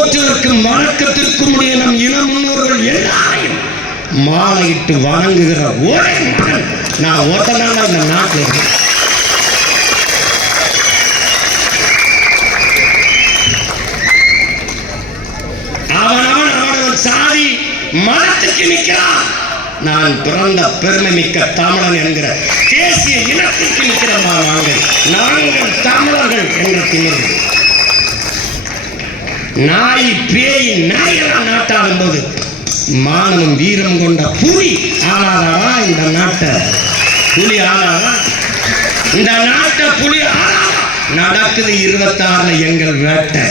வணக்கத்திற்கும் உடைய நம் இன முன்னோர்கள் எல்லாரையும் மாலையிட்டு வணங்குகிற ஒரே மகன் நான் ஒருத்தனால இந்த நாட்டில் இருக்கேன். அவனவன் சாதி மதத்துக்கு நிற்கிறான். நான் பிறந்த பெருமை மிக்க தமிழன் என்கிற தேசிய இனத்திற்கு நிற்கிறோமா? நாங்கள் தமிழர்கள் என்ற திமிரு நாய் பேய் நாயெல்லாம் நாட்டாடும் போது மானமும் வீரம் கொண்ட புலி ஆளாதா? இந்த நாட்டை புலி ஆளாதா? இந்த நாட்டை புலி ஆளாதா? நடக்குது 26 எங்கள் வேட்டை.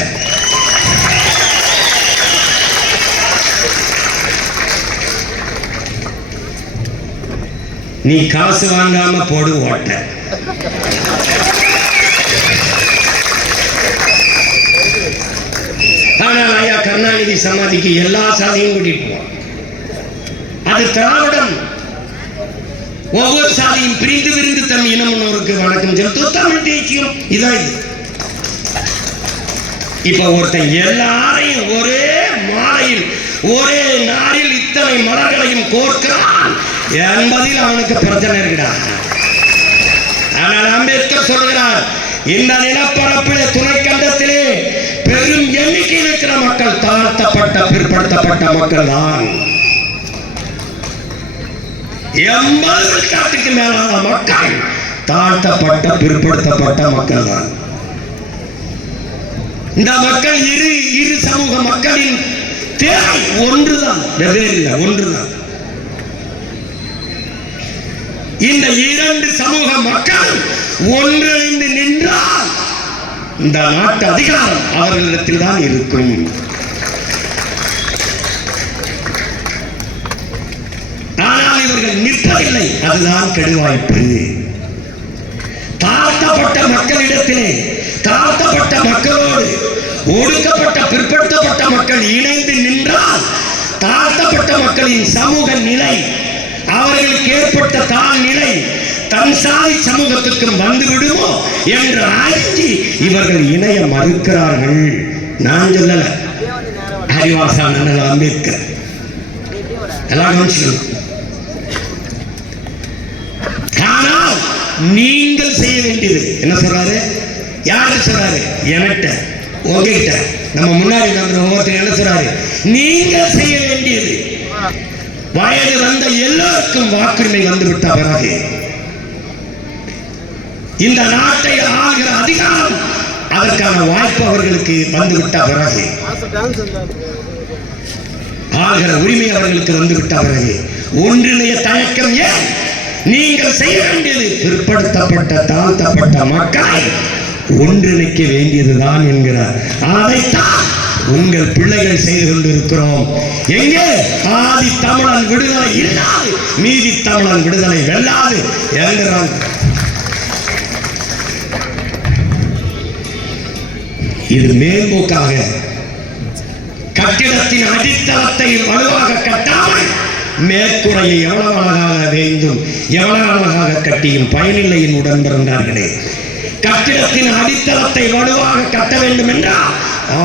நீ காசு வாங்காம போடு ஓட்ட. ஆனால் ஐயா கருணாநிதி சமாதிக்கு எல்லா சாதியும் கூட்டிட்டு போவோம். அது திராவிடம். ஒவ்வொரு சாதியும் பிரிந்து பிரிந்து தம் இனமுன்னோருக்கு வணக்கம் செலுத்தும் தமிழ் தேசியம். இதான் இது. இப்ப ஒருத்தன் எல்லாரையும் ஒரே மாலையில் ஒரே நாளில் இத்தனை மலர்களையும் கோர்க்கிறான் என்பதில் அவனுக்கு பிரச்சனை இருக்கிறான். ஆனால் அம்பேத்கர் சொல்கிறார், இந்த நிலப்பரப்பிலே துணைக்கண்டத்திலே பெரும் எண்ணிக்கையில் இருக்கிற மக்கள் தாழ்த்தப்பட்ட பிற்படுத்தப்பட்ட மக்கள் தான். 80% மேலான மக்கள் தாழ்த்தப்பட்ட பிற்படுத்தப்பட்ட மக்கள் தான். இந்த மக்கள் இரு சமூக மக்களின் தேவை ஒன்றுதான், வெவ்வேறு இல்லை, ஒன்றுதான். இந்த 2 சமூக மக்கள் ஒன்றிணைந்து நின்றால் இந்த நாட்டு அதிகாரம் அவர்களிடத்தில் தான் இருக்கும். ஆனால் இவர்கள் நிற்பதில்லை. அதுதான் கெடுவாய்ப்பு. தாழ்த்தப்பட்ட மக்களிடத்திலே தாழ்த்தப்பட்ட மக்களோடு ஒடுக்கப்பட்ட பிற்படுத்தப்பட்ட மக்கள் இணைந்து நின்றால் தாழ்த்தப்பட்ட மக்களின் சமூக நிலை, அவர்களுக்கு ஏற்பட்ட தாழ் நிலை தன் சாதி சமூகத்துக்கும் வந்து விடுமோ என்று அஞ்சி இவர்கள் இணைய மறுக்கிறார்கள். நான் சொல்லல, அறிவாசான அம்பேத்கர் எல்லாம். ஆனால் நீங்கள் செய்ய வேண்டியது என்ன சொல்றாரு? யாரு சொல்றாரு? என்கிட்ட, உங்ககிட்ட, நம்ம முன்னாடி ஒவ்வொருத்தர் என்ன சொல்றாரு? நீங்கள் செய்ய வேண்டியது, வயது வந்த எல்லோருக்கும் வாக்குரிமை வந்துவிட்ட பிறகு, இந்த நாட்டை ஆளுகிற அதிகாரம் அதற்கான வாய்ப்பு அவர்களுக்கு வந்துவிட்ட பிறகு, ஆளுகிற உரிமை அவர்களுக்கு வந்துவிட்ட பிறகு ஒன்றிணைய தயக்கம் ஏன்? நீங்கள் செய்ய வேண்டியது பிற்படுத்தப்பட்ட தாழ்த்தப்பட்ட மக்களை ஒன்றிணைக்க வேண்டியதுதான் என்கிறார். அதைத்தான் உங்கள் பிள்ளைகள் செய்து கொண்டிருக்கிறோம். எங்கே ஆதி தமிழன் விடுதலை இல்லாது மீதி தமிழன் விடுதலை வெல்லாது என்கிறார். இது மேம்போக்காக கட்டிடத்தின் அடித்தளத்தை வலுவாக கட்டாமல் மேற்கூரையை எவ்வளவு அழகாக வேந்தும் எவ்வளவு அழகாக கட்டியும் பயனில்லையின் உடன் பிறந்தார்களே. கட்டிடத்தின் அடித்தளத்தை வலுவாக கட்ட வேண்டும் என்றால்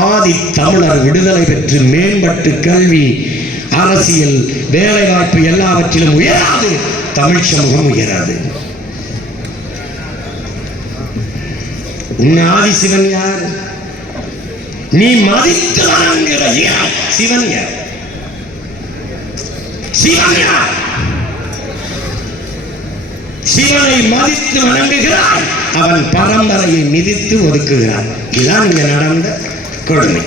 ஆதி தமிழர் விடுதலை பெற்று மேம்பட்டு கல்வி, அரசியல், வேலை வாய்ப்பு எல்லாவற்றிலும் உயராது தமிழ் சமூகம் உயராது. உன் ஆதி சிவன் யார்? நீ மதித்து வணங்குகிற சிவன் யார்? சிவன் யார்? சிவனை மதித்து வணங்குகிறான், அவன் பரம்பரையை மிதித்து ஒதுக்குகிறான். இதுதான் இங்க நடந்த கொடுமை.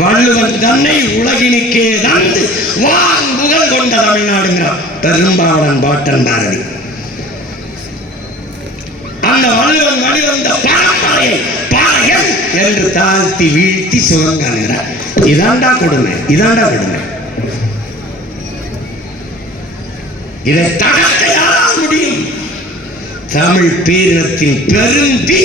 வள்ளுவன் தன்னை உலகினுக்கே தந்து வான் புகழ் கொண்ட தமிழ்நாடுங்கிறான் பெரும்பாவன் பாட்டன் பாரதி. அந்த வள்ளுவன் வழிவந்த பரம்பரையை பாயன் என்று தாழ்த்தி வீழ்த்தி சுகங்கிறார். இதாண்டா கொடுமை, இதாண்டா கொடுமை. இதை தகர்க்க யாரால் முடியும்? தமிழ் பேரினத்தின் பெருந்தி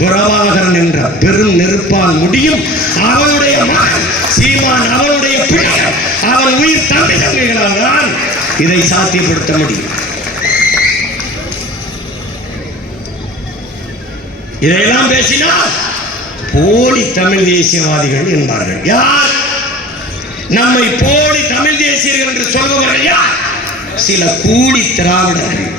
புறவாகரன் என்ற பெரும் நெருப்பால் முடியும். அவனுடைய மகன் சீமான், அவனுடைய பிள்ளைகள், அவன் உயிர் தம்பி தங்கைகளால் தான் இதை சாத்தியப்படுத்த முடியும். இதையெல்லாம் பேசினால் போலி தமிழ் தேசியவாதிகள் என்பார்கள். யார்? நம்மை போலி தமிழ் தேசியர்கள் என்று சொல்பவர்கள் யார்? சில கூலி திராவிடர்கள்.